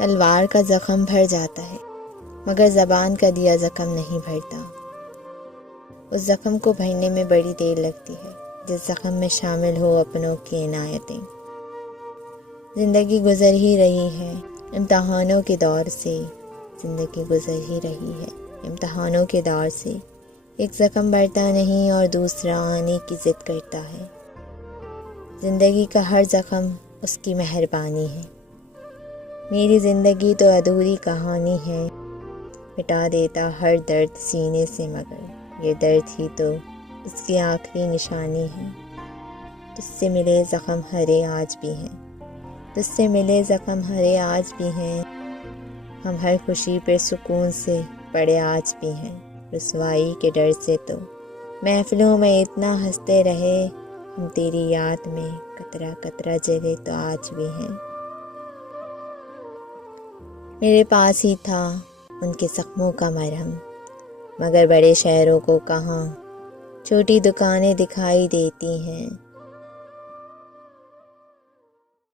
تلوار کا زخم بھر جاتا ہے مگر زبان کا دیا زخم نہیں بھرتا۔ اس زخم کو بھرنے میں بڑی دیر لگتی ہے جس زخم میں شامل ہو اپنوں کی عنایتیں۔ زندگی گزر ہی رہی ہے امتحانوں کے دور سے، زندگی گزر ہی رہی ہے امتحانوں کے دور سے۔ ایک زخم بڑھتا نہیں اور دوسرا آنے کی ضد کرتا ہے۔ زندگی کا ہر زخم اس کی مہربانی ہے۔ میری زندگی تو ادھوری کہانی ہے، مٹا دیتا ہر درد سینے سے مگر یہ درد ہی تو اس کی آخری نشانی ہے۔ تجھ سے ملے زخم ہرے آج بھی ہیں، تجھ سے ملے زخم ہرے آج بھی ہیں، ہم ہر خوشی پہ سکون سے پڑے آج بھی ہیں۔ رسوائی کے ڈر سے تو محفلوں میں اتنا ہنستے رہے، ہم تیری یاد میں قطرہ قطرہ جلے تو آج بھی ہیں۔ میرے پاس ہی تھا ان کے زخموں کا مرہم، مگر بڑے شہروں کو کہاں چھوٹی دکانیں دکھائی دیتی ہیں۔